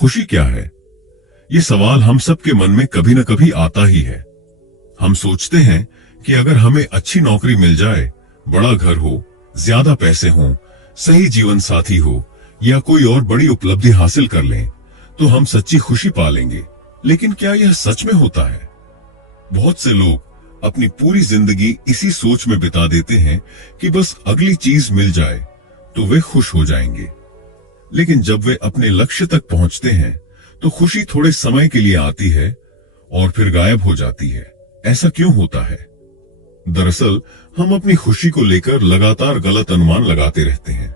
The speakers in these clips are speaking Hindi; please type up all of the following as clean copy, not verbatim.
खुशी क्या है? ये सवाल हम सबके मन में कभी न कभी आता ही है। हम सोचते हैं कि अगर हमें अच्छी नौकरी मिल जाए, बड़ा घर हो, ज्यादा पैसे हों, सही जीवन साथी हो या कोई और बड़ी उपलब्धि हासिल कर लें, तो हम सच्ची खुशी पालेंगे। लेकिन क्या यह सच में होता है? बहुत से लोग अपनी पूरी जिंदगी इसी सोच में बिता देते हैं कि बस अगली चीज मिल जाए तो वे खुश हो जाएंगे। लेकिन जब वे अपने लक्ष्य तक पहुंचते हैं तो खुशी थोड़े समय के लिए आती है और फिर गायब हो जाती है। ऐसा क्यों होता है? दरअसल हम अपनी खुशी को लेकर लगातार गलत अनुमान लगाते रहते हैं।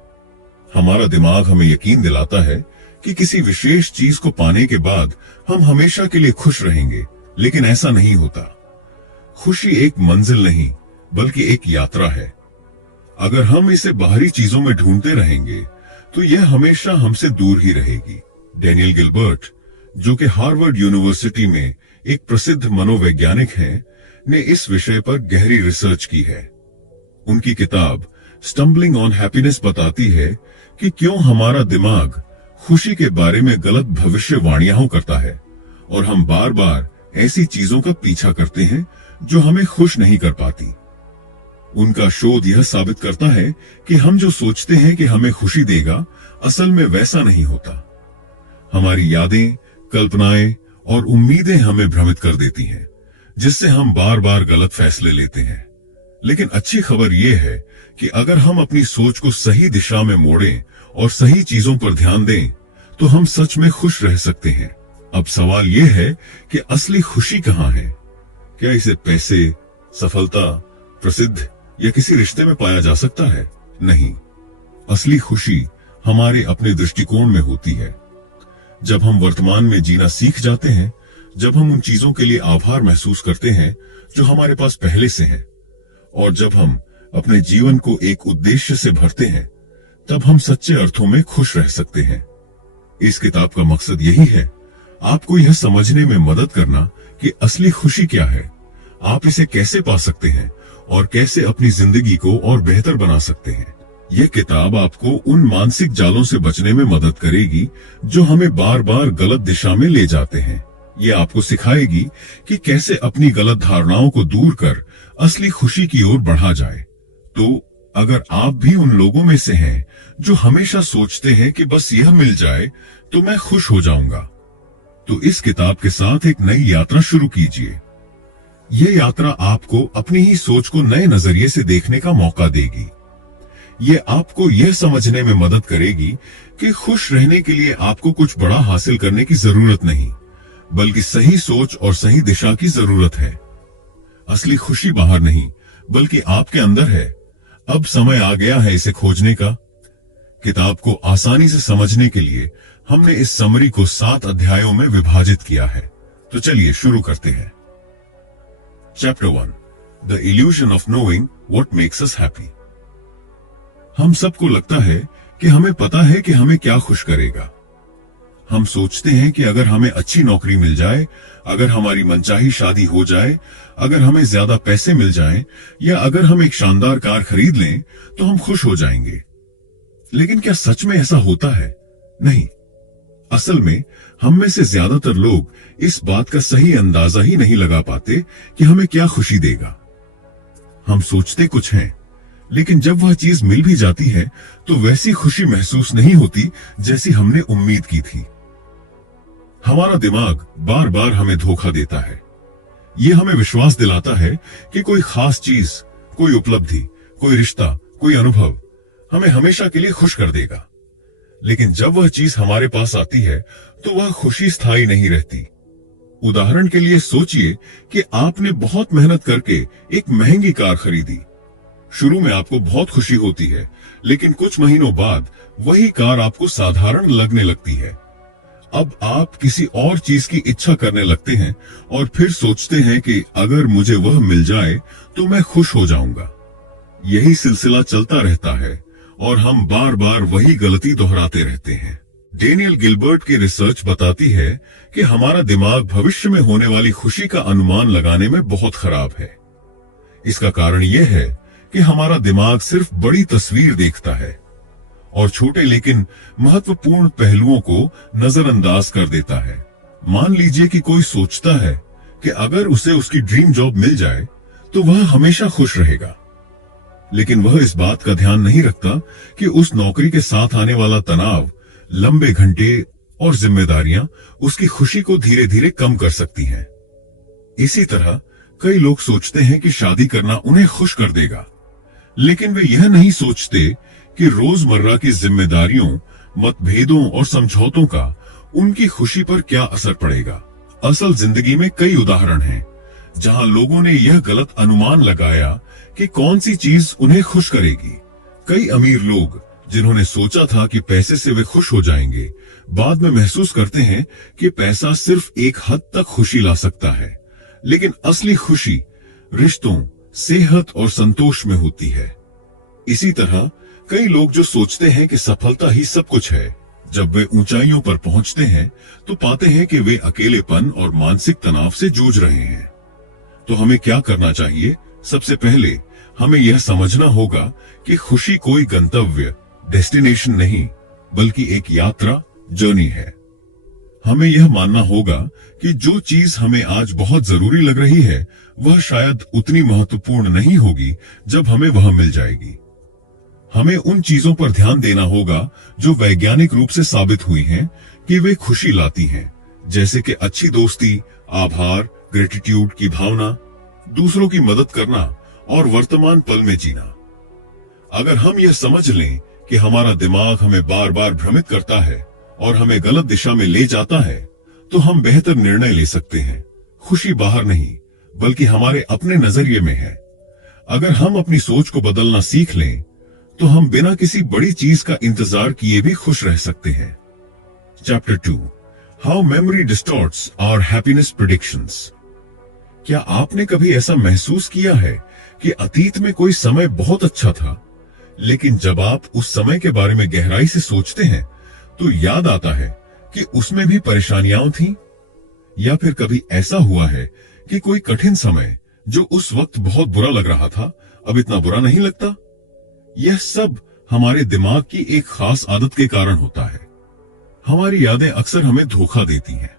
हमारा दिमाग हमें यकीन दिलाता है कि किसी विशेष चीज को पाने के बाद हम हमेशा के लिए खुश रहेंगे, लेकिन ऐसा नहीं होता। खुशी एक मंजिल नहीं बल्कि एक यात्रा है। अगर हम इसे बाहरी चीजों में ढूंढते रहेंगे तो यह हमेशा हमसे दूर ही रहेगी। डेनियल गिलबर्ट, जो कि हार्वर्ड यूनिवर्सिटी में एक प्रसिद्ध मनोवैज्ञानिक हैं, ने इस विषय पर गहरी रिसर्च की है। उनकी किताब स्टम्बलिंग ऑन हैप्पीनेस बताती है कि क्यों हमारा दिमाग खुशी के बारे में गलत भविष्यवाणियां करता है और हम बार बार ऐसी चीजों का पीछा करते हैं जो हमें खुश नहीं कर पाती। उनका शोध यह साबित करता है कि हम जो सोचते हैं कि हमें खुशी देगा, असल में वैसा नहीं होता। हमारी यादें, कल्पनाएं और उम्मीदें हमें भ्रमित कर देती हैं, जिससे हम बार बार गलत फैसले लेते हैं। लेकिन अच्छी खबर यह है कि अगर हम अपनी सोच को सही दिशा में मोड़ें और सही चीजों पर ध्यान दें, तो हम सच में खुश रह सकते हैं। अब सवाल यह है कि असली खुशी कहाँ है? क्या इसे पैसे, सफलता, प्रसिद्ध या किसी रिश्ते में पाया जा सकता है? नहीं। असली खुशी हमारे अपने दृष्टिकोण में होती है। जब हम वर्तमान में जीना सीख जाते हैं, जब हम उन चीजों के लिए आभार महसूस करते हैं जो हमारे पास पहले से हैं, और जब हम अपने जीवन को एक उद्देश्य से भरते हैं, तब हम सच्चे अर्थों में खुश रह सकते हैं। इस किताब का मकसद यही है, आपको यह समझने में मदद करना कि असली खुशी क्या है, आप इसे कैसे पा सकते हैं और कैसे अपनी जिंदगी को और बेहतर बना सकते हैं। यह किताब आपको उन मानसिक जालों से बचने में मदद करेगी जो हमें बार बार गलत दिशा में ले जाते हैं। यह आपको सिखाएगी कि कैसे अपनी गलत धारणाओं को दूर कर असली खुशी की ओर बढ़ा जाए। तो अगर आप भी उन लोगों में से हैं जो हमेशा सोचते हैं कि बस यह मिल जाए तो मैं खुश हो जाऊंगा, तो इस किताब के साथ एक नई यात्रा शुरू कीजिए। यह यात्रा आपको अपनी ही सोच को नए नजरिए से देखने का मौका देगी। यह आपको यह समझने में मदद करेगी कि खुश रहने के लिए आपको कुछ बड़ा हासिल करने की जरूरत नहीं, बल्कि सही सोच और सही दिशा की जरूरत है। असली खुशी बाहर नहीं बल्कि आपके अंदर है। अब समय आ गया है इसे खोजने का। किताब को आसानी से समझने के लिए हमने इस समरी को 7 अध्यायों में विभाजित किया है। तो चलिए शुरू करते हैं। Chapter 1, the illusion of knowing what makes us happy. हम सबको लगता है कि हमें पता है कि हमें क्या खुश करेगा। हम सोचते हैं कि अगर हमें अच्छी नौकरी मिल जाए, अगर हमारी मनचाही शादी हो जाए, अगर हमें ज्यादा पैसे मिल जाएं, या अगर हम एक शानदार कार खरीद लें तो हम खुश हो जाएंगे। लेकिन क्या सच में ऐसा होता है? नहीं। असल में हम में से ज्यादातर लोग इस बात का सही अंदाजा ही नहीं लगा पाते कि हमें क्या खुशी देगा। हम सोचते कुछ हैं, लेकिन जब वह चीज मिल भी जाती है तो वैसी खुशी महसूस नहीं होती जैसी हमने उम्मीद की थी। हमारा दिमाग बार बार हमें धोखा देता है। यह हमें विश्वास दिलाता है कि कोई खास चीज, कोई उपलब्धि, कोई रिश्ता, कोई अनुभव हमें हमेशा के लिए खुश कर देगा। लेकिन जब वह चीज हमारे पास आती है तो वह खुशी स्थायी नहीं रहती। उदाहरण के लिए सोचिए कि आपने बहुत मेहनत करके एक महंगी कार खरीदी। शुरू में आपको बहुत खुशी होती है, लेकिन कुछ महीनों बाद वही कार आपको साधारण लगने लगती है। अब आप किसी और चीज की इच्छा करने लगते हैं और फिर सोचते हैं कि अगर मुझे वह मिल जाए तो मैं खुश हो जाऊंगा। यही सिलसिला चलता रहता है और हम बार बार वही गलती दोहराते रहते हैं। डेनियल गिलबर्ट की रिसर्च बताती है कि हमारा दिमाग भविष्य में होने वाली खुशी का अनुमान लगाने में बहुत खराब है। इसका कारण यह है कि हमारा दिमाग सिर्फ बड़ी तस्वीर देखता है और छोटे लेकिन महत्वपूर्ण पहलुओं को नजरअंदाज कर देता है। मान लीजिए कि कोई सोचता है कि अगर उसे उसकी ड्रीम जॉब मिल जाए तो वह हमेशा खुश रहेगा, लेकिन वह इस बात का ध्यान नहीं रखता कि उस नौकरी के साथ आने वाला तनाव, लंबे घंटे और जिम्मेदारियां उसकी खुशी को धीरे धीरे कम कर सकती हैं। इसी तरह कई लोग सोचते हैं कि शादी करना उन्हें खुश कर देगा, लेकिन वे यह नहीं सोचते कि रोजमर्रा की जिम्मेदारियों, मतभेदों और समझौतों का उनकी खुशी पर क्या असर पड़ेगा। असल जिंदगी में कई उदाहरण हैं जहां लोगों ने यह गलत अनुमान लगाया कि कौन सी चीज उन्हें खुश करेगी। कई अमीर लोग जिन्होंने सोचा था कि पैसे से वे खुश हो जाएंगे, बाद में महसूस करते हैं कि पैसा सिर्फ एक हद तक खुशी ला सकता है, लेकिन असली खुशी रिश्तों, सेहत और संतोष में होती है। इसी तरह कई लोग जो सोचते हैं कि सफलता ही सब कुछ है, जब वे ऊंचाइयों पर पहुंचते हैं तो पाते हैं कि वे अकेलेपन और मानसिक तनाव से जूझ रहे हैं। तो हमें क्या करना चाहिए? सबसे पहले हमें यह समझना होगा कि खुशी कोई गंतव्य, डेस्टिनेशन नहीं, बल्कि एक यात्रा, जर्नी है। हमें यह मानना होगा कि जो चीज हमें आज बहुत जरूरी लग रही है वह शायद उतनी महत्वपूर्ण नहीं होगी जब हमें वह मिल जाएगी। हमें उन चीजों पर ध्यान देना होगा जो वैज्ञानिक रूप से साबित हुई हैं कि वे खुशी लाती हैं, जैसे कि अच्छी दोस्ती, आभार, ग्रेटिट्यूड की भावना, दूसरों की मदद करना और वर्तमान पल में जीना। अगर हम यह समझ लें कि हमारा दिमाग हमें बार बार भ्रमित करता है और हमें गलत दिशा में ले जाता है, तो हम बेहतर निर्णय ले सकते हैं। खुशी बाहर नहीं, बल्कि हमारे अपने नजरिए में है। अगर हम अपनी सोच को बदलना सीख लें तो हम बिना किसी बड़ी चीज का इंतजार किए भी खुश रह सकते हैं। Chapter 2, how memory distorts our happiness predictions. क्या आपने कभी ऐसा महसूस किया है कि अतीत में कोई समय बहुत अच्छा था, लेकिन जब आप उस समय के बारे में गहराई से सोचते हैं तो याद आता है कि उसमें भी परेशानियां थीं? या फिर कभी ऐसा हुआ है कि कोई कठिन समय जो उस वक्त बहुत बुरा लग रहा था अब इतना बुरा नहीं लगता? यह सब हमारे दिमाग की एक खास आदत के कारण होता है। हमारी यादें अक्सर हमें धोखा देती हैं।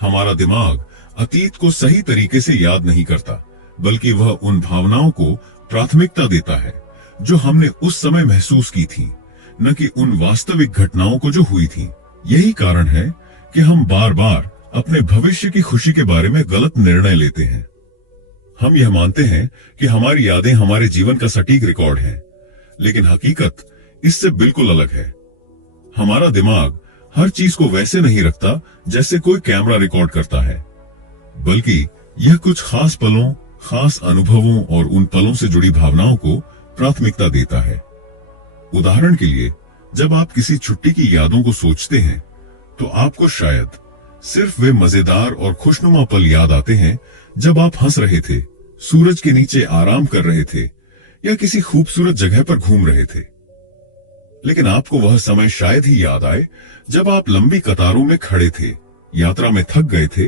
हमारा दिमाग अतीत को सही तरीके से याद नहीं करता, बल्कि वह उन भावनाओं को प्राथमिकता देता है जो हमने उस समय महसूस की थी, न कि उन वास्तविक घटनाओं को जो हुई थी। यही कारण है कि हम बार बार अपने भविष्य की खुशी के बारे में गलत निर्णय लेते हैं। हम यह मानते हैं कि हमारी यादें हमारे जीवन का सटीक रिकॉर्ड है, लेकिन हकीकत इससे बिल्कुल अलग है। हमारा दिमाग हर चीज को वैसे नहीं रखता जैसे कोई कैमरा रिकॉर्ड करता है, बल्कि यह कुछ खास पलों, खास अनुभवों और उन पलों से जुड़ी भावनाओं को प्राथमिकता देता है। उदाहरण के लिए, जब आप किसी छुट्टी की यादों को सोचते हैं तो आपको शायद सिर्फ वे मजेदार और खुशनुमा पल याद आते हैं जब आप हंस रहे थे, सूरज के नीचे आराम कर रहे थे या किसी खूबसूरत जगह पर घूम रहे थे। लेकिन आपको वह समय शायद ही याद आए जब आप लंबी कतारों में खड़े थे, यात्रा में थक गए थे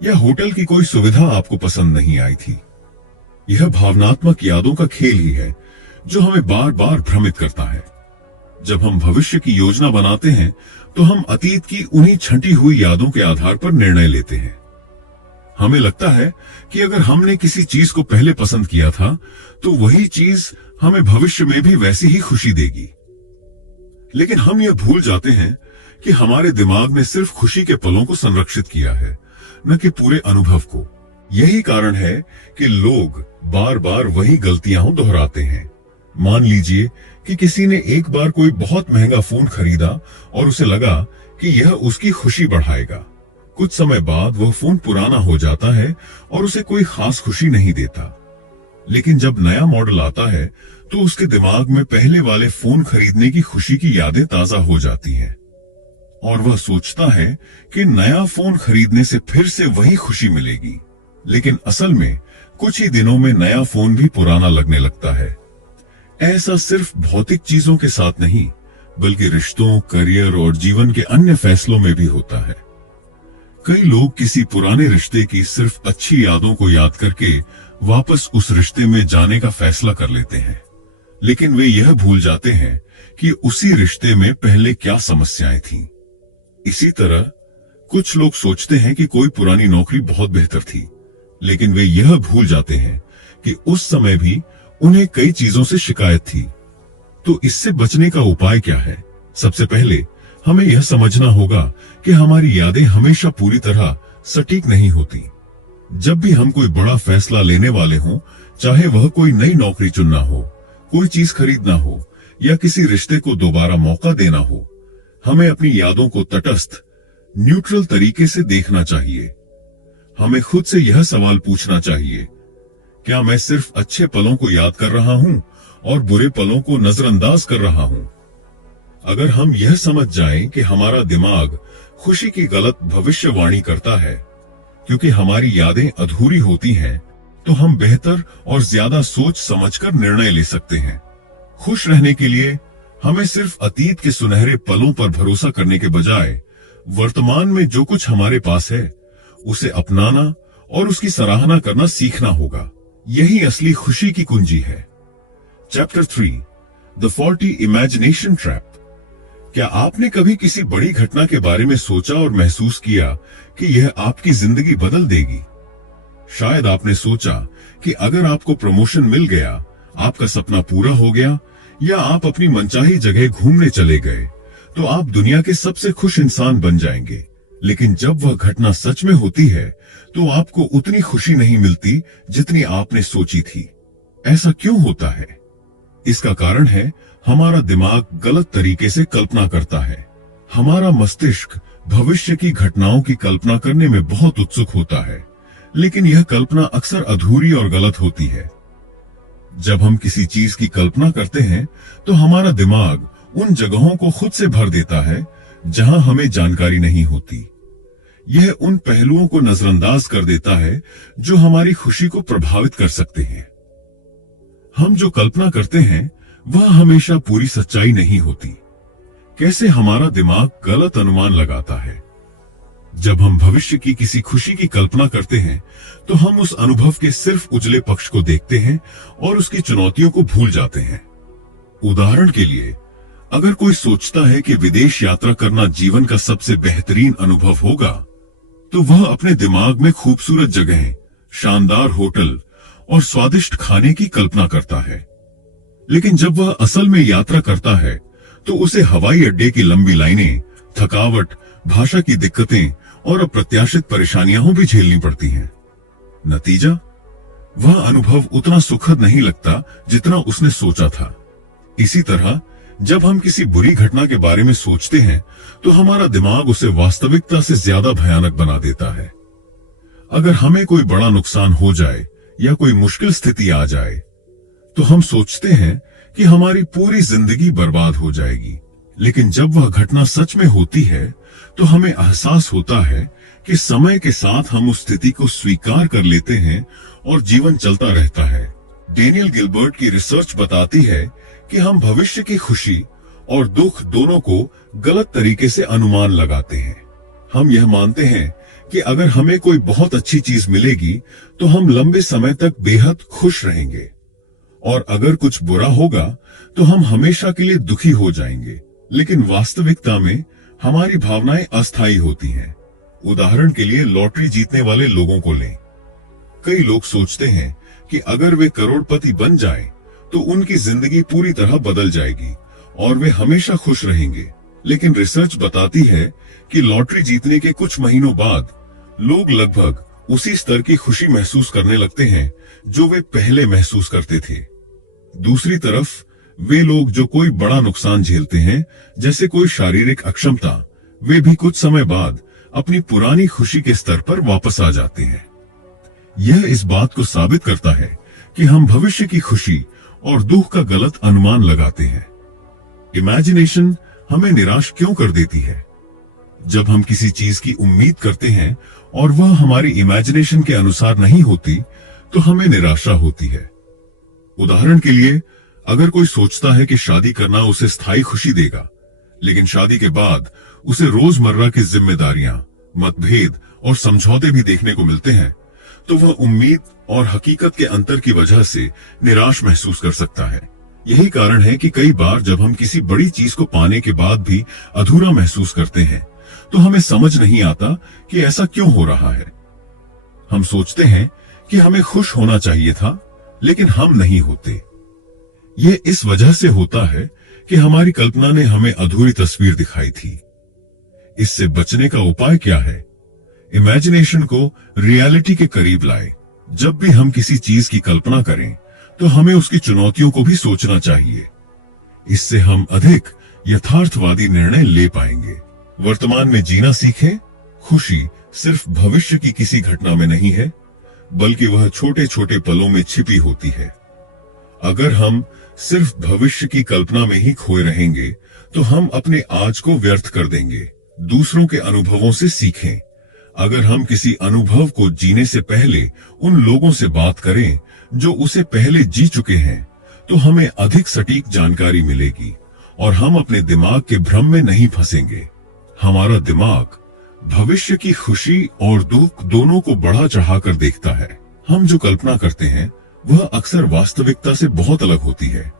या होटल की कोई सुविधा आपको पसंद नहीं आई थी। यह भावनात्मक यादों का खेल ही है जो हमें बार बार भ्रमित करता है। जब हम भविष्य की योजना बनाते हैं तो हम अतीत की उन्हीं छंटी हुई यादों के आधार पर निर्णय लेते हैं। हमें लगता है कि अगर हमने किसी चीज को पहले पसंद किया था तो वही चीज हमें भविष्य में भी वैसी ही खुशी देगी। लेकिन हम यह भूल जाते हैं कि हमारे दिमाग ने सिर्फ खुशी के पलों को संरक्षित किया है, न कि पूरे अनुभव को। यही कारण है कि लोग बार बार वही गलतियां दोहराते हैं। मान लीजिए कि किसी ने एक बार कोई बहुत महंगा फोन खरीदा और उसे लगा कि यह उसकी खुशी बढ़ाएगा। कुछ समय बाद वह फोन पुराना हो जाता है और उसे कोई खास खुशी नहीं देता। लेकिन जब नया मॉडल आता है तो उसके दिमाग में पहले वाले फोन खरीदने की खुशी की यादें ताजा हो जाती हैं और वह सोचता है कि नया फोन खरीदने से फिर से वही खुशी मिलेगी। लेकिन असल में कुछ ही दिनों में नया फोन भी पुराना लगने लगता है। ऐसा सिर्फ भौतिक चीजों के साथ नहीं, बल्कि रिश्तों, करियर और जीवन के अन्य फैसलों में भी होता है। कई लोग किसी पुराने रिश्ते की सिर्फ अच्छी यादों को याद करके वापस उस रिश्ते में जाने का फैसला कर लेते हैं, लेकिन वे यह भूल जाते हैं कि उसी रिश्ते में पहले क्या समस्याएं थीं। इसी तरह कुछ लोग सोचते हैं कि कोई पुरानी नौकरी बहुत बेहतर थी, लेकिन वे यह भूल जाते हैं कि उस समय भी उन्हें कई चीजों से शिकायत थी। तो इससे बचने का उपाय क्या है? सबसे पहले हमें यह समझना होगा कि हमारी यादें हमेशा पूरी तरह सटीक नहीं होती। जब भी हम कोई बड़ा फैसला लेने वाले हों, चाहे वह कोई नई नौकरी चुनना हो, कोई चीज खरीदना हो या किसी रिश्ते को दोबारा मौका देना हो, हमें अपनी यादों को तटस्थ, न्यूट्रल तरीके से देखना चाहिए। हमें खुद से यह सवाल पूछना चाहिए, क्या मैं सिर्फ अच्छे पलों को याद कर रहा हूं और बुरे पलों को नजरअंदाज कर रहा हूं? अगर हम यह समझ जाएं कि हमारा दिमाग खुशी की गलत भविष्यवाणी करता है क्योंकि हमारी यादें अधूरी होती हैं, तो हम बेहतर और ज्यादा सोच समझकर निर्णय ले सकते हैं। खुश रहने के लिए हमें सिर्फ अतीत के सुनहरे पलों पर भरोसा करने के बजाय वर्तमान में जो कुछ हमारे पास है उसे अपनाना और उसकी सराहना करना सीखना होगा। यही असली खुशी की कुंजी है। Chapter 3, the faulty imagination trap. क्या आपने कभी किसी बड़ी घटना के बारे में सोचा और महसूस किया कि यह आपकी जिंदगी बदल देगी? शायद आपने सोचा कि अगर आपको प्रमोशन मिल गया, आपका सपना पूरा हो गया या आप अपनी मनचाही जगह घूमने चले गए, तो आप दुनिया के सबसे खुश इंसान बन जाएंगे। लेकिन जब वह घटना सच में होती है, तो आपको उतनी खुशी नहीं मिलती जितनी आपने सोची थी। ऐसा क्यों होता है? इसका कारण है हमारा दिमाग गलत तरीके से कल्पना करता है। हमारा मस्तिष्क भविष्य की घटनाओं की कल्पना करने में बहुत उत्सुक होता है, लेकिन यह कल्पना अक्सर अधूरी और गलत होती है। जब हम किसी चीज की कल्पना करते हैं, तो हमारा दिमाग उन जगहों को खुद से भर देता है जहां हमें जानकारी नहीं होती। यह उन पहलुओं को नजरअंदाज कर देता है जो हमारी खुशी को प्रभावित कर सकते हैं। हम जो कल्पना करते हैं वह हमेशा पूरी सच्चाई नहीं होती। कैसे हमारा दिमाग गलत अनुमान लगाता है? जब हम भविष्य की किसी खुशी की कल्पना करते हैं, तो हम उस अनुभव के सिर्फ उजले पक्ष को देखते हैं और उसकी चुनौतियों को भूल जाते हैं। उदाहरण के लिए, अगर कोई सोचता है कि विदेश यात्रा करना जीवन का सबसे बेहतरीन अनुभव होगा, तो वह अपने दिमाग में खूबसूरत जगहें, शानदार होटल और स्वादिष्ट खाने की कल्पना करता है। लेकिन जब वह असल में यात्रा करता है, तो उसे हवाई अड्डे की लंबी लाइनें, थकावट, भाषा की दिक्कतें और अप्रत्याशित परेशानियां भी झेलनी पड़ती हैं। नतीजा, वह अनुभव उतना सुखद नहीं लगता जितना उसने सोचा था। इसी तरह जब हम किसी बुरी घटना के बारे में सोचते हैं, तो हमारा दिमाग उसे वास्तविकता से ज्यादा भयानक बना देता है। अगर हमें कोई बड़ा नुकसान हो जाए या कोई मुश्किल स्थिति आ जाए, तो हम सोचते हैं कि हमारी पूरी जिंदगी बर्बाद हो जाएगी। लेकिन जब वह घटना सच में होती है, तो हमें एहसास होता है कि समय के साथ हम उस स्थिति को स्वीकार कर लेते हैं और जीवन चलता रहता है। डेनियल गिलबर्ट की रिसर्च बताती है कि हम भविष्य की खुशी और दुख दोनों को गलत तरीके से अनुमान लगाते हैं। हम यह मानते हैं कि अगर हमें कोई बहुत अच्छी चीज मिलेगी, तो हम लंबे समय तक बेहद खुश रहेंगे, और अगर कुछ बुरा होगा तो हम हमेशा के लिए दुखी हो जाएंगे। लेकिन वास्तविकता में हमारी भावनाएं अस्थायी होती हैं। उदाहरण के लिए लॉटरी जीतने वाले लोगों को लें। कई लोग सोचते हैं कि अगर वे करोड़पति बन जाएं, तो उनकी जिंदगी पूरी तरह बदल जाएगी और वे हमेशा खुश रहेंगे। लेकिन रिसर्च बताती है कि लॉटरी जीतने के कुछ महीनों बाद लोग लगभग उसी स्तर की खुशी महसूस करने लगते हैं जो वे पहले महसूस करते थे। दूसरी तरफ वे लोग जो कोई बड़ा नुकसान झेलते हैं, जैसे कोई शारीरिक अक्षमता, वे भी कुछ समय बाद अपनी पुरानी खुशी के स्तर पर वापस आ जाते हैं। यह इस बात को साबित करता है कि हम भविष्य की खुशी और दुख का गलत अनुमान लगाते हैं। इमेजिनेशन हमें निराश क्यों कर देती है? जब हम किसी चीज की उम्मीद करते हैं और वह हमारी इमेजिनेशन के अनुसार नहीं होती, तो हमें निराशा होती है। उदाहरण के लिए, अगर कोई सोचता है कि शादी करना उसे स्थायी खुशी देगा, लेकिन शादी के बाद उसे रोजमर्रा की जिम्मेदारियां, मतभेद और समझौते भी देखने को मिलते हैं, तो वह उम्मीद और हकीकत के अंतर की वजह से निराश महसूस कर सकता है। यही कारण है कि कई बार जब हम किसी बड़ी चीज को पाने के बाद भी अधूरा महसूस करते हैं, तो हमें समझ नहीं आता कि ऐसा क्यों हो रहा है। हम सोचते हैं कि हमें खुश होना चाहिए था, लेकिन हम नहीं होते। ये इस वजह से होता है कि हमारी कल्पना ने हमें अधूरी तस्वीर दिखाई थी। इससे बचने का उपाय क्या है? इमेजिनेशन को रियलिटी के करीब लाए। जब भी हम किसी चीज की कल्पना करें, तो हमें उसकी चुनौतियों को भी सोचना चाहिए। इससे हम अधिक यथार्थवादी निर्णय ले पाएंगे। वर्तमान में जीना सीखें। खुशी सिर्फ भविष्य की किसी घटना में नहीं है, बल्कि वह छोटे छोटे पलों में छिपी होती है। अगर हम सिर्फ भविष्य की कल्पना में ही खोए रहेंगे, तो हम अपने आज को व्यर्थ कर देंगे। दूसरों के अनुभवों से सीखें। अगर हम किसी अनुभव को जीने से पहले उन लोगों से बात करें जो उसे पहले जी चुके हैं, तो हमें अधिक सटीक जानकारी मिलेगी और हम अपने दिमाग के भ्रम में नहीं फंसेंगे। हमारा दिमाग भविष्य की खुशी और दुख दोनों को बढ़ा चढ़ाकर देखता है। हम जो कल्पना करते हैं वह अक्सर वास्तविकता से बहुत अलग होती है।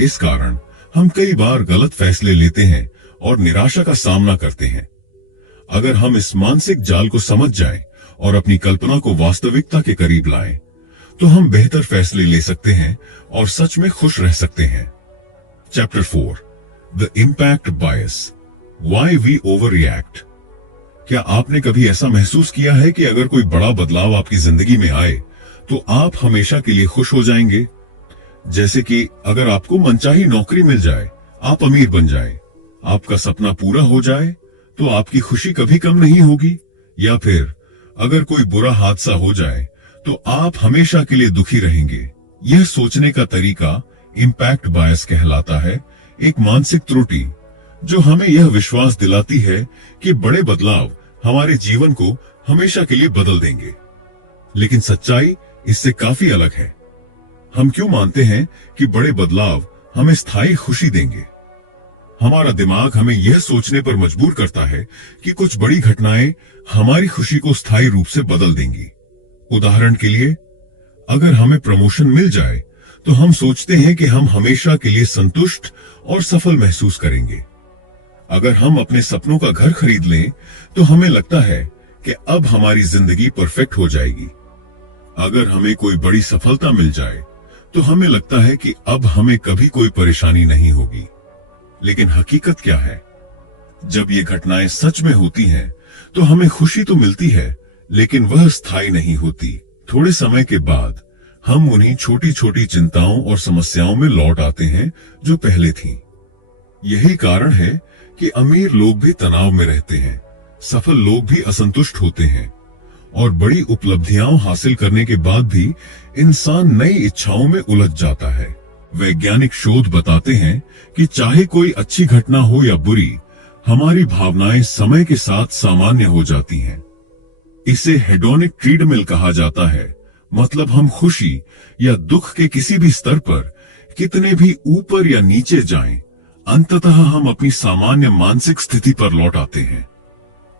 इस कारण हम कई बार गलत फैसले लेते हैं और निराशा का सामना करते हैं। अगर हम इस मानसिक जाल को समझ जाएं और अपनी कल्पना को वास्तविकता के करीब लाएं, तो हम बेहतर फैसले ले सकते हैं और सच में खुश रह सकते हैं। Chapter 4, the impact bias, why we overreact. क्या आपने कभी ऐसा महसूस किया है कि अगर कोई बड़ा बदलाव आपकी जिंदगी में आए, तो आप हमेशा के लिए खुश हो जाएंगे? जैसे कि अगर आपको मनचाही नौकरी मिल जाए, आप अमीर बन जाए, आपका सपना पूरा हो जाए, तो आपकी खुशी कभी कम नहीं होगी। या फिर अगर कोई बुरा हादसा हो जाए, तो आप हमेशा के लिए दुखी रहेंगे। यह सोचने का तरीका इम्पैक्ट बायस कहलाता है, एक मानसिक त्रुटि जो हमें यह विश्वास दिलाती है कि बड़े बदलाव हमारे जीवन को हमेशा के लिए बदल देंगे। लेकिन सच्चाई इससे काफी अलग है। हम क्यों मानते हैं कि बड़े बदलाव हमें स्थायी खुशी देंगे? हमारा दिमाग हमें यह सोचने पर मजबूर करता है कि कुछ बड़ी घटनाएं हमारी खुशी को स्थायी रूप से बदल देंगी। उदाहरण के लिए, अगर हमें प्रमोशन मिल जाए, तो हम सोचते हैं कि हम हमेशा के लिए संतुष्ट और सफल महसूस करेंगे। अगर हम अपने सपनों का घर खरीद लें, तो हमें लगता है कि अब हमारी जिंदगी परफेक्ट हो जाएगी। अगर हमें कोई बड़ी सफलता मिल जाए, तो हमें लगता है कि अब हमें कभी कोई परेशानी नहीं होगी। लेकिन हकीकत क्या है? जब ये घटनाएं सच में होती हैं, तो हमें खुशी तो मिलती है, लेकिन वह स्थायी नहीं होती। थोड़े समय के बाद हम उन्हीं छोटी छोटी चिंताओं और समस्याओं में लौट आते हैं जो पहले थीं। यही कारण है कि अमीर लोग भी तनाव में रहते हैं, सफल लोग भी असंतुष्ट होते हैं, और बड़ी उपलब्धियां हासिल करने के बाद भी इंसान नई इच्छाओं में उलझ जाता है। वैज्ञानिक शोध बताते हैं कि चाहे कोई अच्छी घटना हो या बुरी, हमारी भावनाएं समय के साथ सामान्य हो जाती हैं। इसे हेडोनिक ट्रेडमिल कहा जाता है। मतलब हम खुशी या दुख के किसी भी स्तर पर कितने भी ऊपर या नीचे जाएं, अंततः हम अपनी सामान्य मानसिक स्थिति पर लौट आते हैं।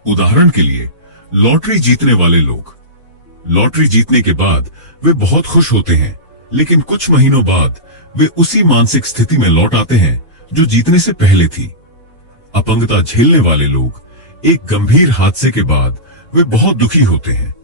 उदाहरण के लिए, लॉटरी जीतने वाले लोग, लॉटरी जीतने के बाद वे बहुत खुश होते हैं, लेकिन कुछ महीनों बाद वे उसी मानसिक स्थिति में लौट आते हैं जो जीतने से पहले थी। अपंगता झेलने वाले लोग, एक गंभीर हादसे के बाद वे बहुत दुखी होते हैं,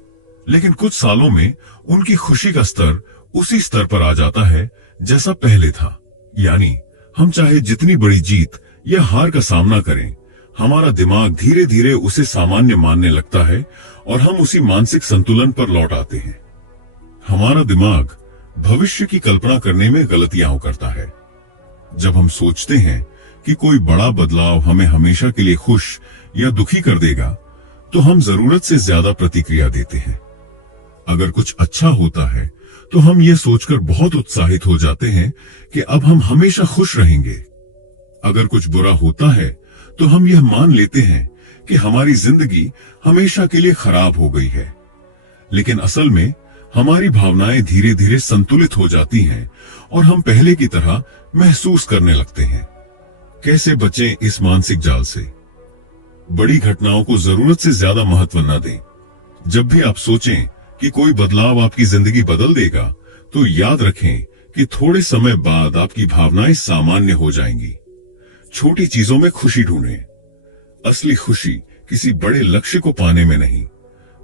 लेकिन कुछ सालों में उनकी खुशी का स्तर उसी स्तर पर आ जाता है जैसा पहले था। यानी हम चाहे जितनी बड़ी जीत या हार का सामना करें, हमारा दिमाग धीरे धीरे उसे सामान्य मानने लगता है और हम उसी मानसिक संतुलन पर लौट आते हैं। हमारा दिमाग भविष्य की कल्पना करने में गलतियां करता है। जब हम सोचते हैं कि कोई बड़ा बदलाव हमें हमेशा के लिए खुश या दुखी कर देगा, तो हम जरूरत से ज्यादा प्रतिक्रिया देते हैं। अगर कुछ अच्छा होता है, तो हम ये सोचकर बहुत उत्साहित हो जाते हैं कि अब हम हमेशा खुश रहेंगे। अगर कुछ बुरा होता है, तो हम यह मान लेते हैं कि हमारी जिंदगी हमेशा के लिए खराब हो गई है। लेकिन असल में हमारी भावनाएं धीरे धीरे संतुलित हो जाती हैं और हम पहले की तरह महसूस करने लगते हैं। कैसे बचें इस मानसिक जाल से? बड़ी घटनाओं को जरूरत से ज्यादा महत्व न दें। जब भी आप सोचें कि कोई बदलाव आपकी जिंदगी बदल देगा, तो याद रखें कि थोड़े समय बाद आपकी भावनाएं सामान्य हो जाएंगी। छोटी चीजों में खुशी ढूंढें। असली खुशी किसी बड़े लक्ष्य को पाने में नहीं,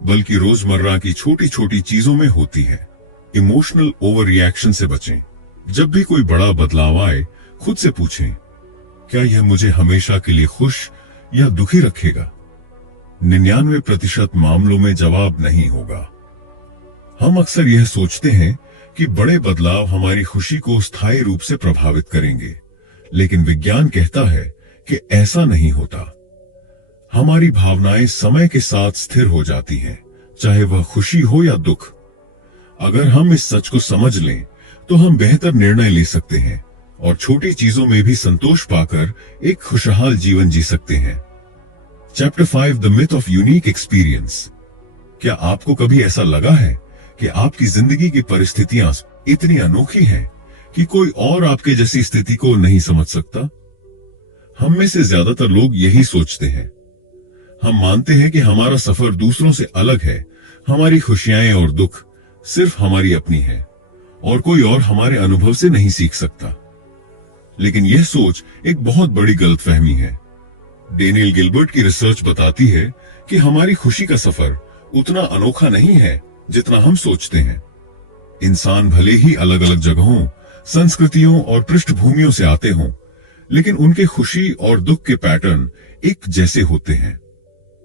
बल्कि रोजमर्रा की छोटी छोटी चीजों में होती है। इमोशनल ओवर रिएक्शन से बचें। जब भी कोई बड़ा बदलाव आए, खुद से पूछें, क्या यह मुझे हमेशा के लिए खुश या दुखी रखेगा? 99% मामलों में जवाब नहीं होगा। हम अक्सर यह सोचते हैं कि बड़े बदलाव हमारी खुशी को स्थायी रूप से प्रभावित करेंगे, लेकिन विज्ञान कहता है कि ऐसा नहीं होता। हमारी भावनाएं समय के साथ स्थिर हो जाती हैं, चाहे वह खुशी हो या दुख। अगर हम इस सच को समझ लें, तो हम बेहतर निर्णय ले सकते हैं और छोटी चीजों में भी संतोष पाकर एक खुशहाल जीवन जी सकते हैं। Chapter 5 the myth of unique experience. क्या आपको कभी ऐसा लगा है कि आपकी जिंदगी की परिस्थितियां इतनी अनोखी हैं कि कोई और आपके जैसी स्थिति को नहीं समझ सकता? हम में से ज्यादातर लोग यही सोचते हैं। हम मानते हैं कि हमारा सफर दूसरों से अलग है, हमारी खुशियां और दुख सिर्फ हमारी अपनी है और कोई और हमारे अनुभव से नहीं सीख सकता। लेकिन यह सोच एक बहुत बड़ी गलतफहमी है। डेनियल गिलबर्ट की रिसर्च बताती है कि हमारी खुशी का सफर उतना अनोखा नहीं है जितना हम सोचते हैं। इंसान भले ही अलग अलग जगहों, संस्कृतियों और पृष्ठभूमियों से आते हों, लेकिन उनके खुशी और दुख के पैटर्न एक जैसे होते हैं।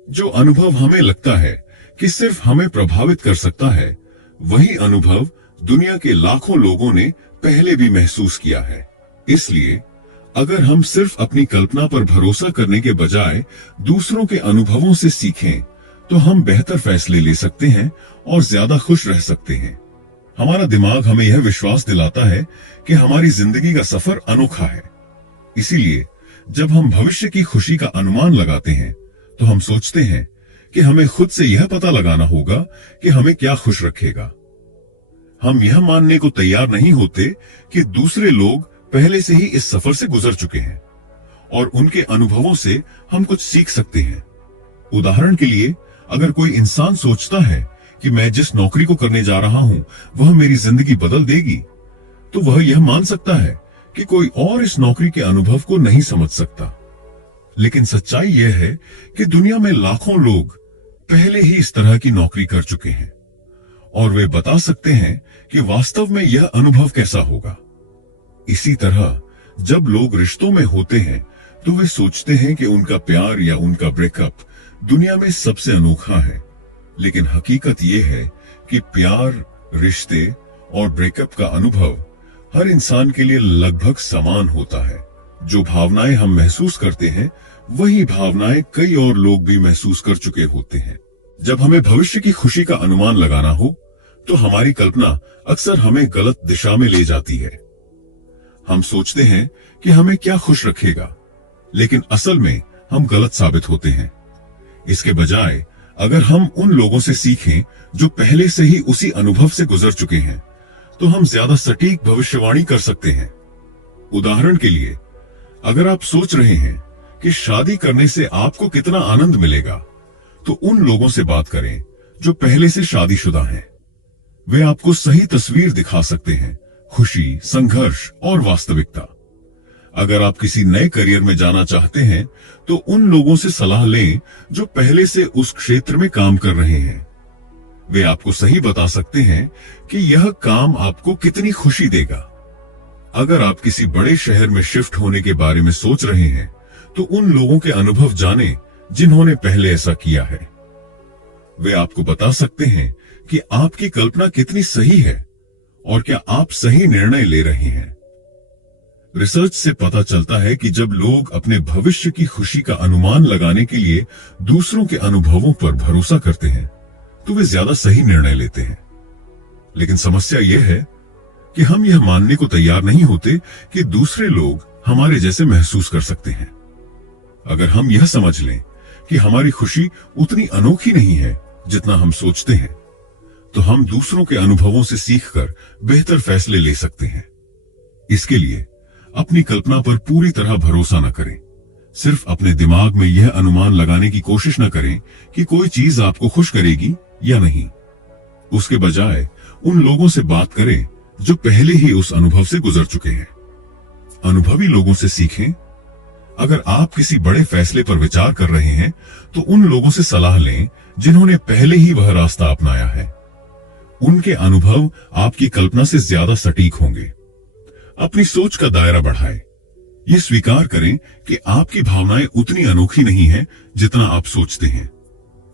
जो अनुभव हमें लगता है कि सिर्फ हमें प्रभावित कर सकता है, वही अनुभव दुनिया के लाखों लोगों ने पहले भी महसूस किया है। इसलिए अगर हम सिर्फ अपनी कल्पना पर भरोसा करने के बजाय दूसरों के अनुभवों से सीखें, तो हम बेहतर फैसले ले सकते हैं और ज्यादा खुश रह सकते हैं। हमारा दिमाग हमें यह विश्वास दिलाता है कि हमारी जिंदगी का सफर अनोखा है। इसीलिए जब हम भविष्य की खुशी का अनुमान लगाते हैं, तो हम सोचते हैं कि हमें खुद से यह पता लगाना होगा कि हमें क्या खुश रखेगा। हम यह मानने को तैयार नहीं होते कि दूसरे लोग पहले से ही इस सफर से गुजर चुके हैं और उनके अनुभवों से हम कुछ सीख सकते हैं। उदाहरण के लिए, अगर कोई इंसान सोचता है कि मैं जिस नौकरी को करने जा रहा हूं वह मेरी जिंदगी बदल देगी, तो वह यह मान सकता है कि कोई और इस नौकरी के अनुभव को नहीं समझ सकता। लेकिन सच्चाई यह है कि दुनिया में लाखों लोग पहले ही इस तरह की नौकरी कर चुके हैं और वे बता सकते हैं कि वास्तव में यह अनुभव कैसा होगा। इसी तरह जब लोग रिश्तों में होते हैं, तो वे सोचते हैं कि उनका प्यार या उनका ब्रेकअप दुनिया में सबसे अनोखा है। लेकिन हकीकत यह है कि प्यार, रिश्ते और ब्रेकअप का अनुभव हर इंसान के लिए लगभग समान होता है। जो भावनाएं हम महसूस करते हैं, वही भावनाएं कई और लोग भी महसूस कर चुके होते हैं। जब हमें भविष्य की खुशी का अनुमान लगाना हो, तो हमारी कल्पना अक्सर हमें गलत दिशा में ले जाती है। हम सोचते हैं कि हमें क्या खुश रखेगा, लेकिन असल में हम गलत साबित होते हैं। इसके बजाय अगर हम उन लोगों से सीखें जो पहले से ही उसी अनुभव से गुजर चुके हैं, तो हम ज्यादा सटीक भविष्यवाणी कर सकते हैं। उदाहरण के लिए, अगर आप सोच रहे हैं कि शादी करने से आपको कितना आनंद मिलेगा, तो उन लोगों से बात करें जो पहले से शादीशुदा हैं। वे आपको सही तस्वीर दिखा सकते हैं, खुशी, संघर्ष और वास्तविकता। अगर आप किसी नए करियर में जाना चाहते हैं, तो उन लोगों से सलाह लें जो पहले से उस क्षेत्र में काम कर रहे हैं। वे आपको सही बता सकते हैं कि यह काम आपको कितनी खुशी देगा। अगर आप किसी बड़े शहर में शिफ्ट होने के बारे में सोच रहे हैं, तो उन लोगों के अनुभव जानें जिन्होंने पहले ऐसा किया है। वे आपको बता सकते हैं कि आपकी कल्पना कितनी सही है और क्या आप सही निर्णय ले रहे हैं। रिसर्च से पता चलता है कि जब लोग अपने भविष्य की खुशी का अनुमान लगाने के लिए दूसरों के अनुभवों पर भरोसा करते हैं, तो वे ज्यादा सही निर्णय लेते हैं। लेकिन समस्या यह है कि हम यह मानने को तैयार नहीं होते कि दूसरे लोग हमारे जैसे महसूस कर सकते हैं। अगर हम यह समझ लें कि हमारी खुशी उतनी अनोखी नहीं है जितना हम सोचते हैं, तो हम दूसरों के अनुभवों से सीखकर बेहतर फैसले ले सकते हैं। इसके लिए अपनी कल्पना पर पूरी तरह भरोसा न करें। सिर्फ अपने दिमाग में यह अनुमान लगाने की कोशिश न करें कि कोई चीज आपको खुश करेगी या नहीं। उसके बजाय उन लोगों से बात करें जो पहले ही उस अनुभव से गुजर चुके हैं। अनुभवी लोगों से सीखें। अगर आप किसी बड़े फैसले पर विचार कर रहे हैं तो उन लोगों से सलाह लें जिन्होंने पहले ही वह रास्ता अपनाया है। उनके अनुभव आपकी कल्पना से ज्यादा सटीक होंगे। अपनी सोच का दायरा बढ़ाएं। ये स्वीकार करें कि आपकी भावनाएं उतनी अनोखी नहीं हैं जितना आप सोचते हैं।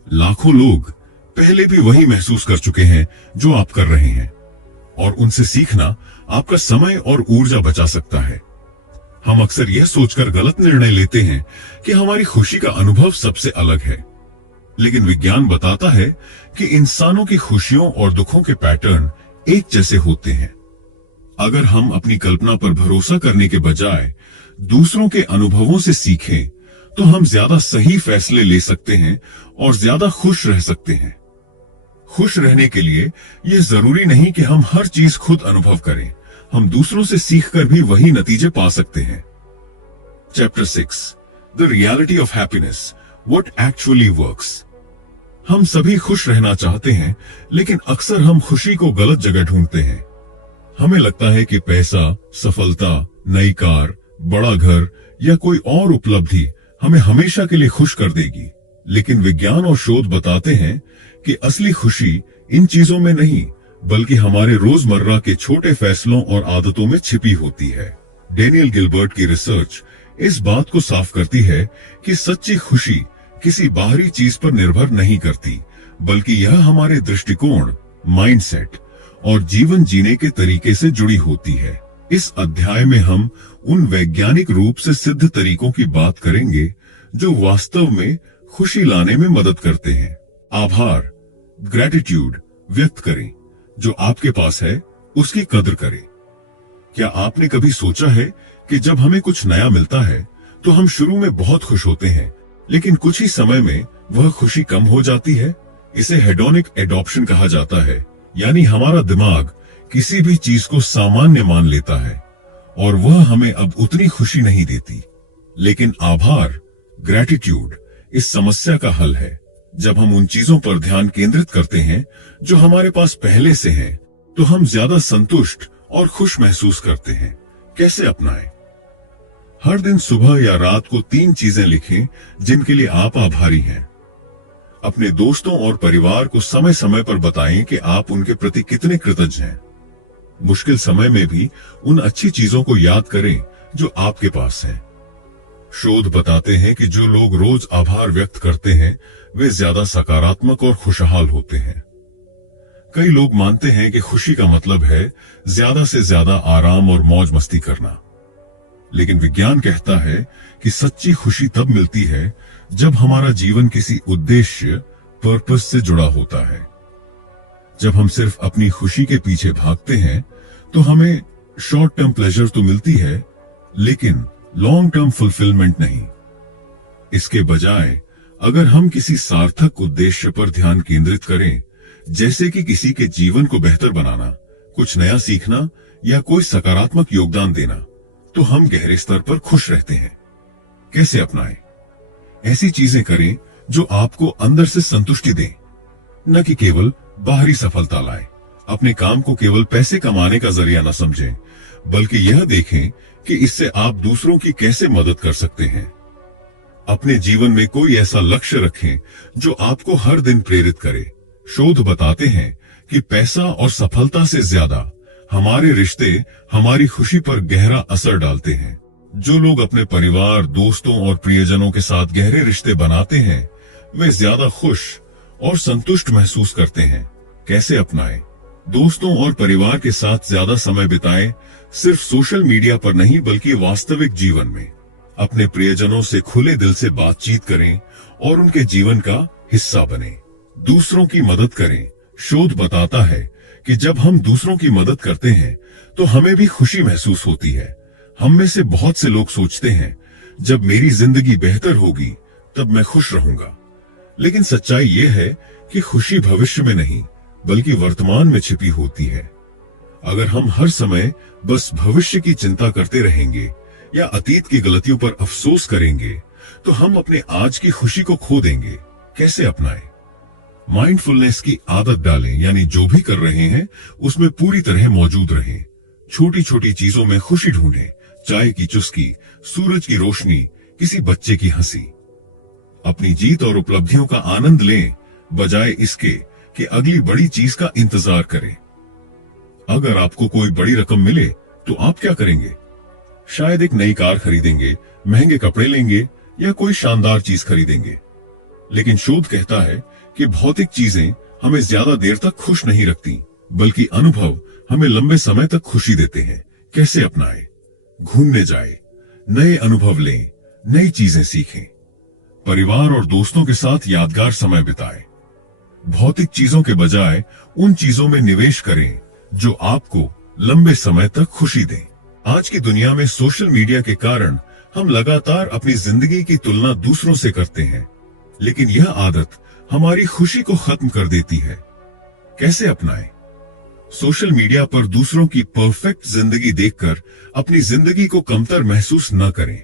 लाखों लोग पहले भी वही महसूस कर चुके हैं जो आप कर रहे हैं, और उनसे सीखना आपका समय और ऊर्जा बचा सकता है। हम अक्सर यह सोचकर गलत निर्णय लेते हैं कि हमारी खुशी का अनुभव सबसे अलग है, लेकिन विज्ञान बताता है कि इंसानों की खुशियों और दुखों के पैटर्न एक जैसे होते हैं। अगर हम अपनी कल्पना पर भरोसा करने के बजाय दूसरों के अनुभवों से सीखें तो हम ज्यादा सही फैसले ले सकते हैं और ज्यादा खुश रह सकते हैं। खुश रहने के लिए यह जरूरी नहीं कि हम हर चीज खुद अनुभव करें, हम दूसरों से सीखकर भी वही नतीजे पा सकते हैं। Chapter 6, the reality of happiness, what actually works. हम सभी खुश रहना चाहते हैं, लेकिन अक्सर हम खुशी को गलत जगह ढूंढते हैं। हमें लगता है कि पैसा, सफलता, नई कार, बड़ा घर या कोई और उपलब्धि हमें हमेशा के लिए खुश कर देगी, लेकिन विज्ञान और शोध बताते हैं कि असली खुशी इन चीजों में नहीं बल्कि हमारे रोजमर्रा के छोटे फैसलों और आदतों में छिपी होती है। डेनियल गिलबर्ट की रिसर्च इस बात को साफ करती है कि सच्ची खुशी किसी बाहरी चीज पर निर्भर नहीं करती, बल्कि यह हमारे दृष्टिकोण, माइंडसेट और जीवन जीने के तरीके से जुड़ी होती है। इस अध्याय में हम उन वैज्ञानिक रूप से सिद्ध तरीकों की बात करेंगे जो वास्तव में खुशी लाने में मदद करते हैं। आभार, ग्रेटिट्यूड व्यक्त करें। जो आपके पास है उसकी कदर करें। क्या आपने कभी सोचा है कि जब हमें कुछ नया मिलता है तो हम शुरू में बहुत खुश होते हैं, लेकिन कुछ ही समय में वह खुशी कम हो जाती है? इसे हेडोनिक एडॉप्शन कहा जाता है, यानी हमारा दिमाग किसी भी चीज को सामान्य मान लेता है और वह हमें अब उतनी खुशी नहीं देती। लेकिन आभार, ग्रेटिट्यूड इस समस्या का हल है। जब हम उन चीजों पर ध्यान केंद्रित करते हैं जो हमारे पास पहले से हैं, तो हम ज्यादा संतुष्ट और खुश महसूस करते हैं। कैसे अपनाएं? हर दिन सुबह या रात को 3 चीजें लिखें जिनके लिए आप आभारी हैं। अपने दोस्तों और परिवार को समय समय पर बताएं कि आप उनके प्रति कितने कृतज्ञ हैं। मुश्किल समय में भी उन अच्छी चीजों को याद करें जो आपके पास हैं। शोध बताते हैं कि जो लोग रोज आभार व्यक्त करते हैं वे ज्यादा सकारात्मक और खुशहाल होते हैं। कई लोग मानते हैं कि खुशी का मतलब है ज्यादा से ज्यादा आराम और मौज मस्ती करना, लेकिन विज्ञान कहता है कि सच्ची खुशी तब मिलती है जब हमारा जीवन किसी उद्देश्य, पर्पस से जुड़ा होता है। जब हम सिर्फ अपनी खुशी के पीछे भागते हैं तो हमें शॉर्ट टर्म प्लेजर तो मिलती है, लेकिन लॉन्ग टर्म फुलफिलमेंट नहीं। इसके बजाय अगर हम किसी सार्थक उद्देश्य पर ध्यान केंद्रित करें, जैसे कि किसी के जीवन को बेहतर बनाना, कुछ नया सीखना या कोई सकारात्मक योगदान देना, तो हम गहरे स्तर पर खुश रहते हैं। कैसे अपनाएं? ऐसी चीजें करें जो आपको अंदर से संतुष्टि दें, न कि केवल बाहरी सफलता लाए। अपने काम को केवल पैसे कमाने का जरिया न समझें, बल्कि यह देखें कि इससे आप दूसरों की कैसे मदद कर सकते हैं। अपने जीवन में कोई ऐसा लक्ष्य रखें जो आपको हर दिन प्रेरित करे। शोध बताते हैं कि पैसा और सफलता से ज्यादा हमारे रिश्ते हमारी खुशी पर गहरा असर डालते हैं। जो लोग अपने परिवार, दोस्तों और प्रियजनों के साथ गहरे रिश्ते बनाते हैं वे ज्यादा खुश और संतुष्ट महसूस करते हैं। कैसे अपनाएं? दोस्तों और परिवार के साथ ज्यादा समय बिताएं, सिर्फ सोशल मीडिया पर नहीं बल्कि वास्तविक जीवन में। अपने प्रियजनों से खुले दिल से बातचीत करें और उनके जीवन का हिस्सा बने। दूसरों की मदद करें। शोध बताता है कि जब हम दूसरों की मदद करते हैं तो हमें भी खुशी महसूस होती है। हम में से बहुत से लोग सोचते हैं जब मेरी जिंदगी बेहतर होगी तब मैं खुश रहूंगा, लेकिन सच्चाई यह है कि खुशी भविष्य में नहीं बल्कि वर्तमान में छिपी होती है। अगर हम हर समय बस भविष्य की चिंता करते रहेंगे या अतीत की गलतियों पर अफसोस करेंगे तो हम अपने आज की खुशी को खो देंगे। कैसे अपनाएं? माइंडफुलनेस की आदत डालें, यानी जो भी कर रहे हैं उसमें पूरी तरह मौजूद रहें। छोटी छोटी चीजों में खुशी ढूंढें, चाय की चुस्की, सूरज की रोशनी, किसी बच्चे की हंसी। अपनी जीत और उपलब्धियों का आनंद लें, बजाय इसके कि अगली बड़ी चीज का इंतजार करें। अगर आपको कोई बड़ी रकम मिले तो आप क्या करेंगे? शायद एक नई कार खरीदेंगे, महंगे कपड़े लेंगे या कोई शानदार चीज खरीदेंगे। लेकिन शोध कहता है कि भौतिक चीजें हमें ज्यादा देर तक खुश नहीं रखती, बल्कि अनुभव हमें लंबे समय तक खुशी देते हैं। कैसे अपनाएं? घूमने जाएं, नए अनुभव लें, नई चीजें सीखें, परिवार और दोस्तों के साथ यादगार समय बिताएं। भौतिक चीजों के बजाय उन चीजों में निवेश करें जो आपको लंबे समय तक खुशी दें। आज की दुनिया में सोशल मीडिया के कारण हम लगातार अपनी जिंदगी की तुलना दूसरों से करते हैं, लेकिन यह आदत हमारी खुशी को खत्म कर देती है। कैसे अपनाएं? सोशल मीडिया पर दूसरों की परफेक्ट जिंदगी देखकर अपनी जिंदगी को कमतर महसूस न करें।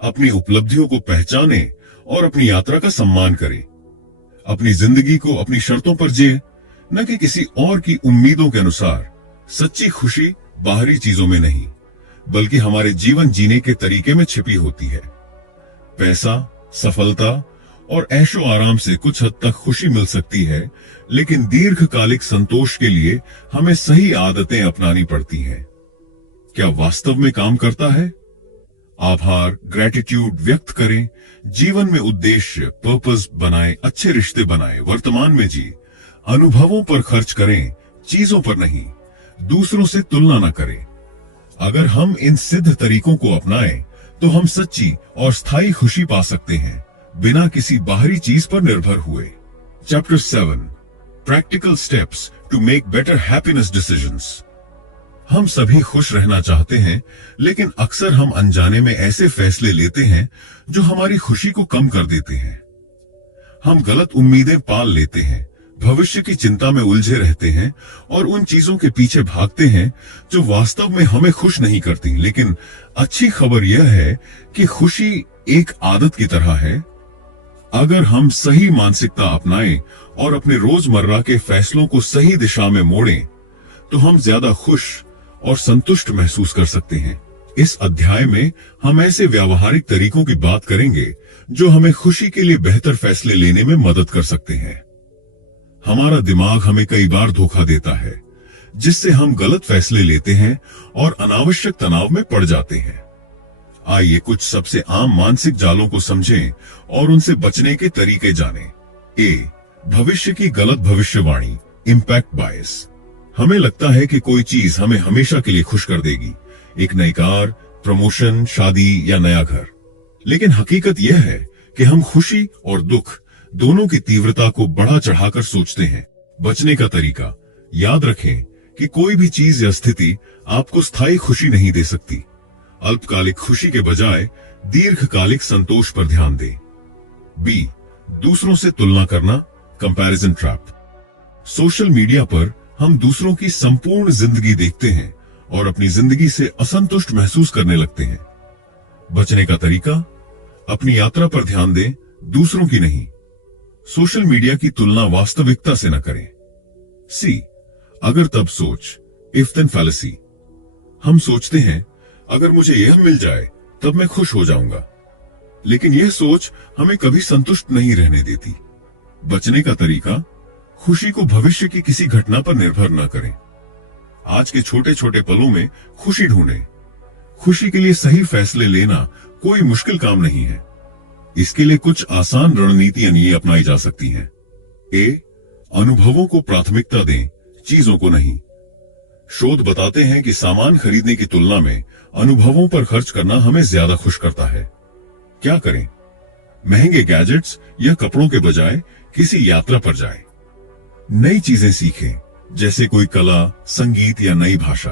अपनी उपलब्धियों को पहचानें और अपनी यात्रा का सम्मान करें। अपनी जिंदगी को अपनी शर्तों पर जिए, न कि किसी और की उम्मीदों के अनुसार। सच्ची खुशी बाहरी चीजों में नहीं, बल्कि हमारे जीवन जीने के तरीके में छिपी होती है। पैसा, सफलता और ऐशो आराम से कुछ हद तक खुशी मिल सकती है, लेकिन दीर्घकालिक संतोष के लिए हमें सही आदतें अपनानी पड़ती हैं। क्या वास्तव में काम करता है? आभार, ग्रेटिट्यूड व्यक्त करें, जीवन में उद्देश्य, पर्पस बनाएं, अच्छे रिश्ते बनाएं, वर्तमान में जी, अनुभवों पर खर्च करें, चीजों पर नहीं। दूसरों से तुलना न करें। अगर हम इन सिद्ध तरीकों को अपनाएं, तो हम सच्ची और स्थायी खुशी पा सकते हैं, बिना किसी बाहरी चीज पर निर्भर हुए। Chapter 7, practical steps to make better happiness decisions. हम सभी खुश रहना चाहते हैं, लेकिन अक्सर हम अनजाने में ऐसे फैसले लेते हैं जो हमारी खुशी को कम कर देते हैं। हम गलत उम्मीदें पाल लेते हैं, भविष्य की चिंता में उलझे रहते हैं और उन चीजों के पीछे भागते हैं जो वास्तव में हमें खुश नहीं करती। लेकिन अच्छी खबर यह है कि खुशी एक आदत की तरह है। अगर हम सही मानसिकता अपनाएं और अपने रोजमर्रा के फैसलों को सही दिशा में मोड़ें, तो हम ज्यादा खुश और संतुष्ट महसूस कर सकते हैं। इस अध्याय में हम ऐसे व्यावहारिक तरीकों की बात करेंगे जो हमें खुशी के लिए बेहतर फैसले लेने में मदद कर सकते हैं। हमारा दिमाग हमें कई बार धोखा देता है, जिससे हम गलत फैसले लेते हैं और अनावश्यक तनाव में पड़ जाते हैं। आइए कुछ सबसे आम मानसिक जालों को समझें और उनसे बचने के तरीके जानें। ए, भविष्य की गलत भविष्यवाणी, इंपैक्ट बायस। हमें लगता है कि कोई चीज हमें हमेशा के लिए खुश कर देगी, एक नई कार, प्रमोशन, शादी या नया घर। लेकिन हकीकत यह है कि हम खुशी और दुख दोनों की तीव्रता को बढ़ा चढ़ाकर सोचते हैं। बचने का तरीका, याद रखें कि कोई भी चीज या स्थिति आपको स्थायी खुशी नहीं दे सकती। अल्पकालिक खुशी के बजाय दीर्घकालिक संतोष पर ध्यान दें। बी, दूसरों से तुलना करना, कंपैरिजन ट्रैप। सोशल मीडिया पर हम दूसरों की संपूर्ण जिंदगी देखते हैं और अपनी जिंदगी से असंतुष्ट महसूस करने लगते हैं। बचने का तरीका, अपनी यात्रा पर ध्यान दें, दूसरों की नहीं। सोशल मीडिया की तुलना वास्तविकता से न करें। सी, अगर तब सोच, इफ देन फैलेसी। हम सोचते हैं अगर मुझे यह मिल जाए तब मैं खुश हो जाऊंगा, लेकिन यह सोच हमें कभी संतुष्ट नहीं रहने देती। बचने का तरीका, खुशी को भविष्य की किसी घटना पर निर्भर न करें। आज के छोटे छोटे पलों में खुशी ढूंढें। खुशी के लिए सही फैसले लेना कोई मुश्किल काम नहीं है। इसके लिए कुछ आसान रणनीतियां ये अपनाई जा सकती हैं। ए, अनुभवों को प्राथमिकता दें, चीजों को नहीं। शोध बताते हैं कि सामान खरीदने की तुलना में अनुभवों पर खर्च करना हमें ज्यादा खुश करता है। क्या करें? महंगे गैजेट्स या कपड़ों के बजाय किसी यात्रा पर जाएं। नई चीजें सीखें, जैसे कोई कला, संगीत या नई भाषा।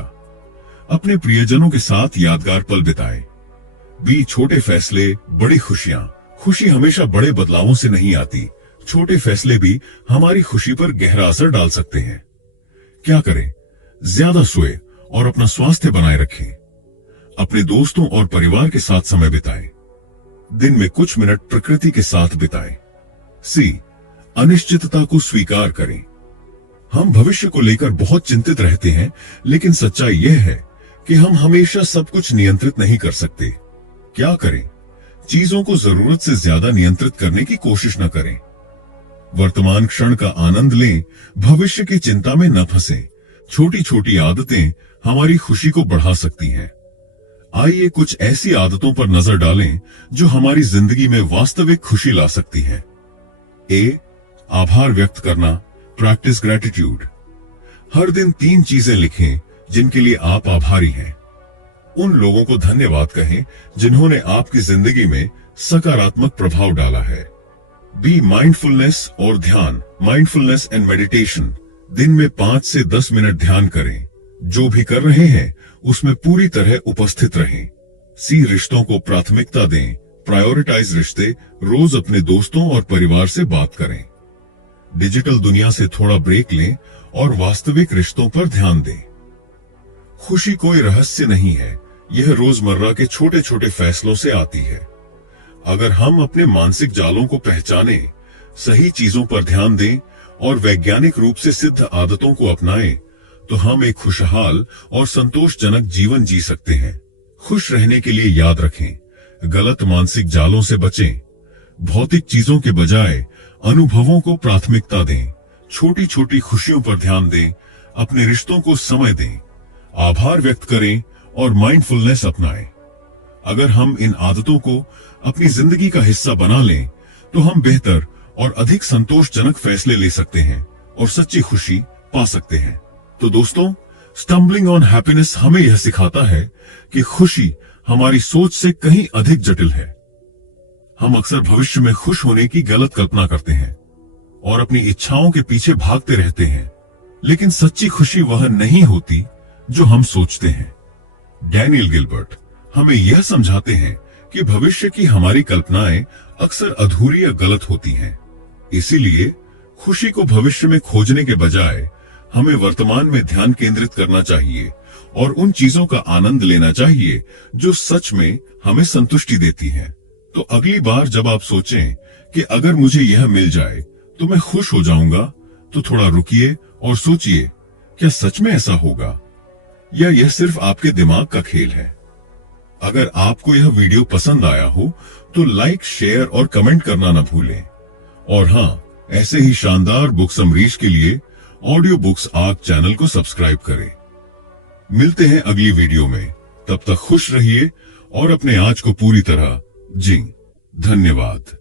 अपने प्रियजनों के साथ यादगार पल बिताएं। बी, छोटे फैसले, बड़ी खुशियां। खुशी हमेशा बड़े बदलावों से नहीं आती। छोटे फैसले भी हमारी खुशी पर गहरा असर डाल सकते हैं। क्या करें? ज्यादा सोए और अपना स्वास्थ्य बनाए रखें। अपने दोस्तों और परिवार के साथ समय बिताएं। दिन में कुछ मिनट प्रकृति के साथ बिताएं। सी, अनिश्चितता को स्वीकार करें। हम भविष्य को लेकर बहुत चिंतित रहते हैं, लेकिन सच्चाई यह है कि हम हमेशा सब कुछ नियंत्रित नहीं कर सकते। क्या करें? चीजों को जरूरत से ज्यादा नियंत्रित करने की कोशिश न करें। वर्तमान क्षण का आनंद लें, भविष्य की चिंता में न फंसें। छोटी छोटी आदतें हमारी खुशी को बढ़ा सकती हैं। आइए कुछ ऐसी आदतों पर नजर डालें जो हमारी जिंदगी में वास्तविक खुशी ला सकती हैं। ए, आभार व्यक्त करना, प्रैक्टिस ग्रेटिट्यूड। हर दिन 3 चीजें लिखें जिनके लिए आप आभारी हैं। उन लोगों को धन्यवाद कहें जिन्होंने आपकी जिंदगी में सकारात्मक प्रभाव डाला है। बी माइंडफुलनेस और ध्यान, माइंडफुलनेस एंड मेडिटेशन। दिन में 5 से 10 मिनट ध्यान करें। जो भी कर रहे हैं उसमें पूरी तरह उपस्थित रहें। सी, रिश्तों को प्राथमिकता दें, प्रायोरिटाइज रिश्ते। रोज अपने दोस्तों और परिवार से बात करें। डिजिटल दुनिया से थोड़ा ब्रेक लें और वास्तविक रिश्तों पर ध्यान दें। खुशी कोई रहस्य नहीं है, यह रोजमर्रा के छोटे छोटे फैसलों से आती है। अगर हम अपने मानसिक जालों को पहचानें, सही चीजों पर ध्यान दें और वैज्ञानिक रूप से सिद्ध आदतों को अपनाएं, तो हम एक खुशहाल और संतोषजनक जीवन जी सकते हैं। खुश रहने के लिए याद रखें, गलत मानसिक जालों से बचें। भौतिक चीजों के बजाय अनुभवों को प्राथमिकता दें। छोटी छोटी खुशियों पर ध्यान दें, अपने रिश्तों को समय दें, आभार व्यक्त करें और माइंडफुलनेस अपनाएं। अगर हम इन आदतों को अपनी जिंदगी का हिस्सा बना लें, तो हम बेहतर और अधिक संतोषजनक फैसले ले सकते हैं और सच्ची खुशी पा सकते हैं। तो दोस्तों, स्टम्बलिंग ऑन हैप्पीनेस हमें यह सिखाता है कि खुशी हमारी सोच से कहीं अधिक जटिल है। हम अक्सर भविष्य में खुश होने की गलत कल्पना करते हैं और अपनी इच्छाओं के पीछे भागते रहते हैं, लेकिन सच्ची खुशी वह नहीं होती जो हम सोचते हैं। डैनियल गिलबर्ट हमें यह समझाते हैं कि भविष्य की हमारी कल्पनाएं अक्सर अधूरी या गलत होती हैं। इसीलिए खुशी को भविष्य में खोजने के बजाय हमें वर्तमान में ध्यान केंद्रित करना चाहिए और उन चीजों का आनंद लेना चाहिए जो सच में हमें संतुष्टि देती हैं। तो अगली बार जब आप सोचें कि अगर मुझे यह मिल जाए तो मैं खुश हो जाऊंगा, तो थोड़ा रुकिए और सोचिए, क्या सच में ऐसा होगा या यह सिर्फ आपके दिमाग का खेल है? अगर आपको यह वीडियो पसंद आया हो तो लाइक, शेयर और कमेंट करना न भूलें। और हाँ, ऐसे ही शानदार बुक समरीज के लिए ऑडियो बुक्स आग चैनल को सब्सक्राइब करें। मिलते हैं अगली वीडियो में, तब तक खुश रहिए और अपने आज को पूरी तरह जी। धन्यवाद।